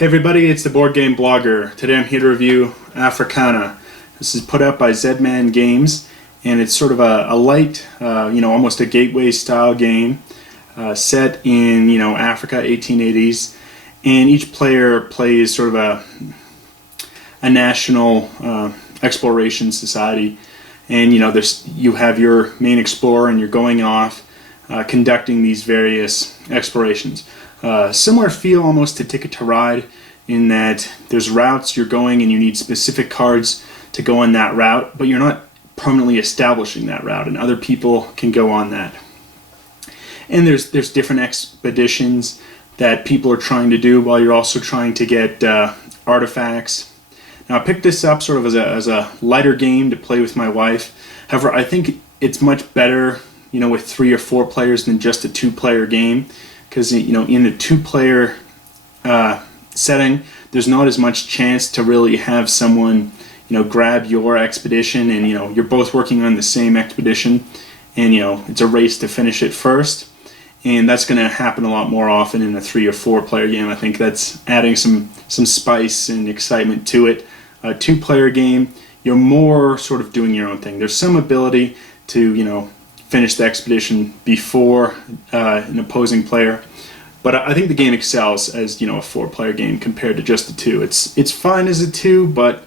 Hey everybody, it's the Board Game Blogger. Today I'm here to review Africana. This is put out by Zman Games, and it's sort of a light, almost a gateway style game set in, Africa, 1880s, and each player plays sort of a national exploration society, and you have your main explorer, and you're going off conducting these various explorations. Similar feel almost to Ticket to Ride, in that there's routes you're going and you need specific cards to go on that route, but you're not permanently establishing that route, and other people can go on that. And there's different expeditions that people are trying to do while you're also trying to get artifacts. Now I picked this up sort of as a lighter game to play with my wife. However, I think it's much better with 3 or 4 players than just a 2-player game, because in a 2-player setting, there's not as much chance to really have someone grab your expedition, and you're both working on the same expedition, and it's a race to finish it first, and that's going to happen a lot more often in a 3 or 4-player game. I think that's adding some spice and excitement to it. A 2-player game, you're more sort of doing your own thing. There's some ability to finish the expedition before an opposing player, but I think the game excels as a 4-player game compared to just a 2. It's fine as a 2, but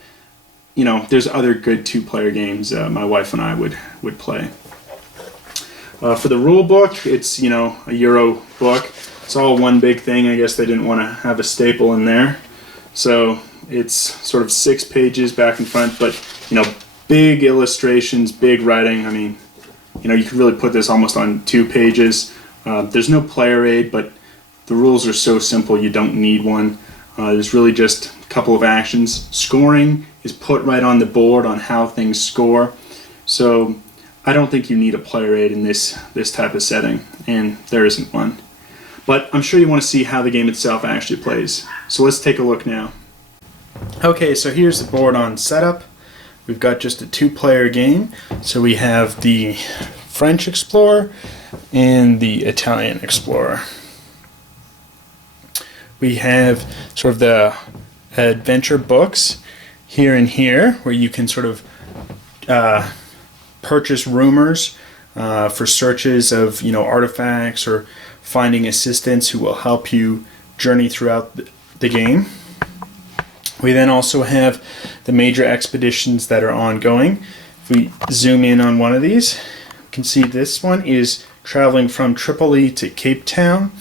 there's other good 2-player games my wife and I would play. For the rule book, it's a Euro book. It's all one big thing. I guess they didn't want to have a staple in there, so it's sort of 6 pages back and front, but big illustrations, big writing. I mean, you could really put this almost on 2 pages. There's no player aid, but the rules are so simple you don't need one. There's really just a couple of actions. Scoring is put right on the board on how things score, so I don't think you need a player aid in this type of setting, and there isn't one. But I'm sure you want to see how the game itself actually plays. So let's take a look now. Okay, so here's the board on setup. We've got just a 2-player game. So we have the French Explorer and the Italian Explorer. We have sort of the adventure books here and here, where you can sort of purchase rumors for searches of artifacts or finding assistants who will help you journey throughout the game. We then also have the major expeditions that are ongoing. If we zoom in on one of these, you can see this one is traveling from Tripoli to Cape Town.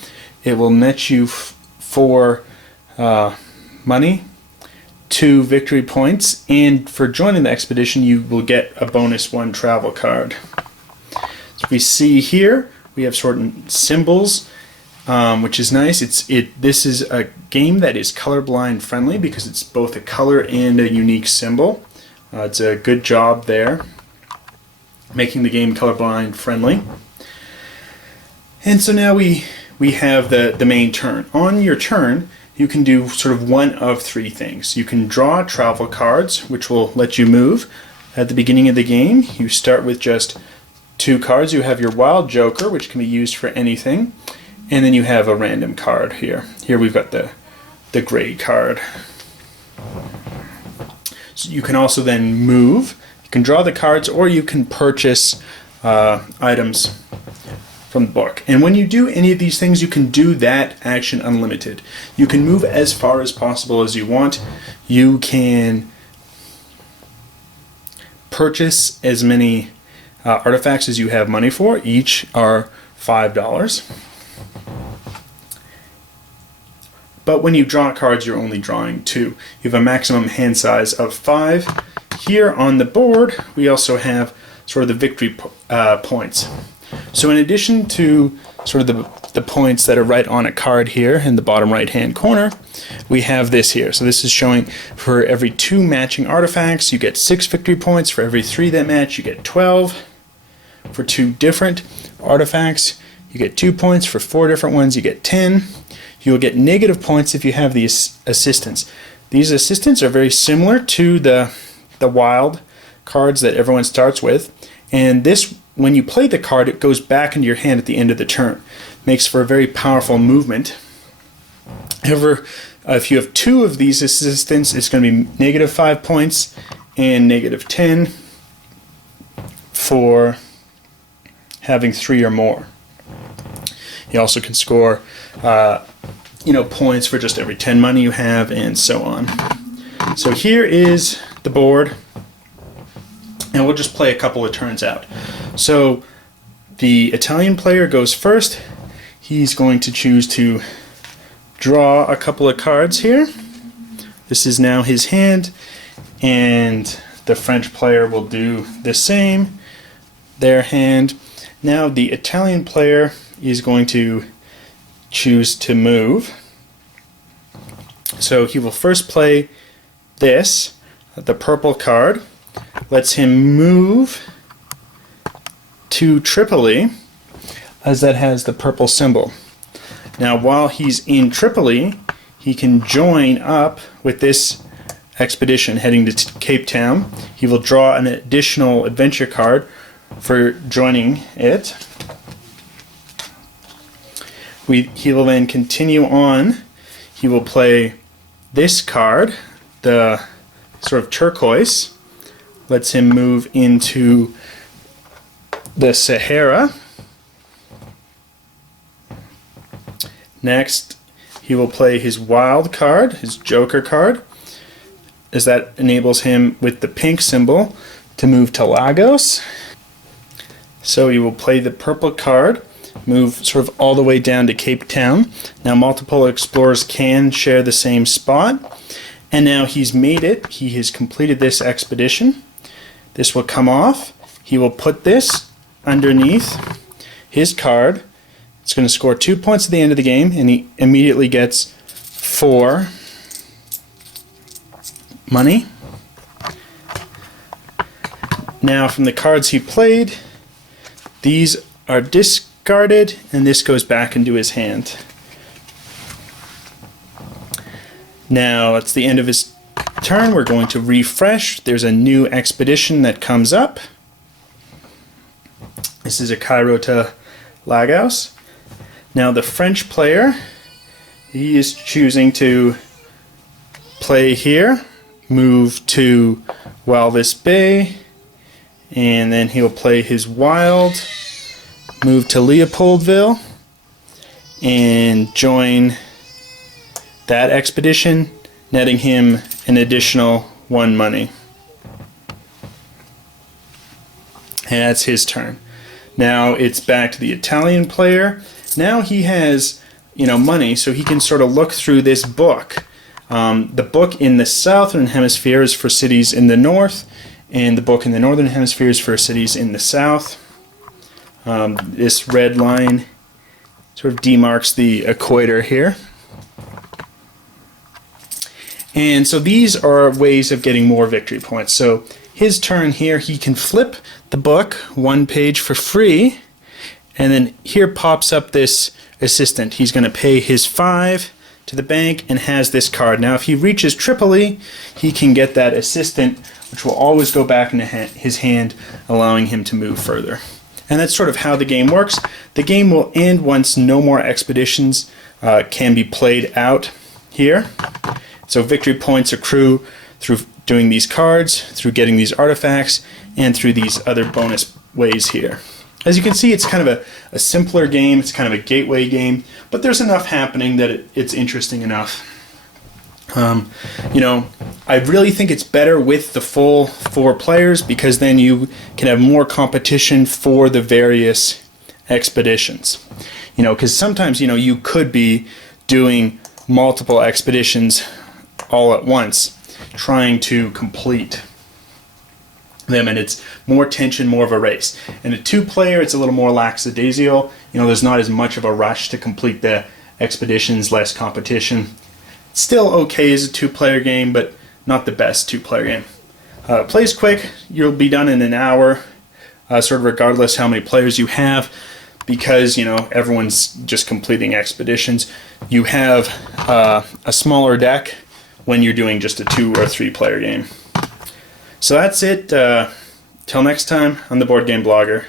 It will net you 4 money, 2 victory points, and for joining the expedition you will get a bonus 1 travel card. So we see here we have certain symbols, which is nice. This is a game that is colorblind friendly because it's both a color and a unique symbol. It's a good job there, making the game colorblind friendly. And so now we have the main turn. On your turn, you can do sort of one of 3 things. You can draw travel cards, which will let you move. At the beginning of the game, you start with just 2 cards. You have your Wild Joker, which can be used for anything, and then you have a random card here. Here we've got the gray card. So you can also then move. You can draw the cards, or you can purchase items from the book. And when you do any of these things, you can do that action unlimited. You can move as far as possible as you want. You can purchase as many artifacts as you have money for. Each are $5. But when you draw cards, you're only drawing 2. You have a maximum hand size of 5. Here on the board, we also have sort of the victory points. So in addition to sort of the points that are right on a card here in the bottom right hand corner, we have this here. So this is showing for every 2 matching artifacts you get 6 victory points. For every 3 that match you get 12. For 2 different artifacts you get 2 points. For 4 different ones you get 10. You'll get negative points if you have these assistants. These assistants are very similar to the wild cards that everyone starts with, and this, when you play the card, it goes back into your hand at the end of the turn. Makes for a very powerful movement. However, if you have 2 of these assistants, it's going to be -5 points and -10 for having 3 or more. You also can score, points for just every 10 money you have, and so on. So here is the board, and we'll just play a couple of turns out. So the Italian player goes first. He's going to choose to draw a couple of cards here. This is now his hand, and the French player will do the same, their hand. Now the Italian player is going to choose to move. So he will first play this, the purple card, lets him move to Tripoli, as that has the purple symbol. Now while he's in Tripoli, he can join up with this expedition heading to Cape Town. He will draw an additional adventure card for joining it. He will then continue on. He will play this card, the sort of turquoise, lets him move into the Sahara. Next, he will play his wild card, his joker card, as that enables him with the pink symbol to move to Lagos. So he will play the purple card, move sort of all the way down to Cape Town. Now multiple explorers can share the same spot, and now he's made it. He has completed this expedition. This will come off. He will put this underneath his card. It's going to score 2 points at the end of the game, and he immediately gets 4 money. Now from the cards he played, these are discarded, and this goes back into his hand. Now it's the end of his turn. We're going to refresh. There's a new expedition that comes up. This is a Cairo to Lagos. Now the French player, he is choosing to play here, move to Walvis Bay, and then he'll play his wild, move to Leopoldville, and join that expedition, netting him an additional 1 money. And that's his turn. Now it's back to the Italian player. Now he has, money, so he can sort of look through this book. The book in the southern hemisphere is for cities in the north, and the book in the northern hemisphere is for cities in the south. This red line sort of demarks the equator here. And so these are ways of getting more victory points. So his turn here, he can flip the book 1 page for free, and then here pops up this assistant. He's going to pay his 5 to the bank and has this card. Now if he reaches Tripoli, he can get that assistant, which will always go back into his hand, allowing him to move further. And that's sort of how the game works. The game will end once no more expeditions can be played out here. So victory points accrue through doing these cards, through getting these artifacts, and through these other bonus ways here. As you can see, it's kind of a simpler game. It's kind of a gateway game, but there's enough happening that it's interesting enough. I really think it's better with the full 4 players, because then you can have more competition for the various expeditions. Because sometimes, you could be doing multiple expeditions all at once, trying to complete them, and it's more tension, more of a race. In a 2-player, it's a little more lackadaisical. There's not as much of a rush to complete the expeditions, less competition. It's still okay as a 2-player game, but not the best 2-player game. Plays quick. You'll be done in an hour, sort of regardless how many players you have, because everyone's just completing expeditions. You have a smaller deck when you're doing just a 2 or 3-player game. So that's it. Till next time, I'm the Board Game Blogger.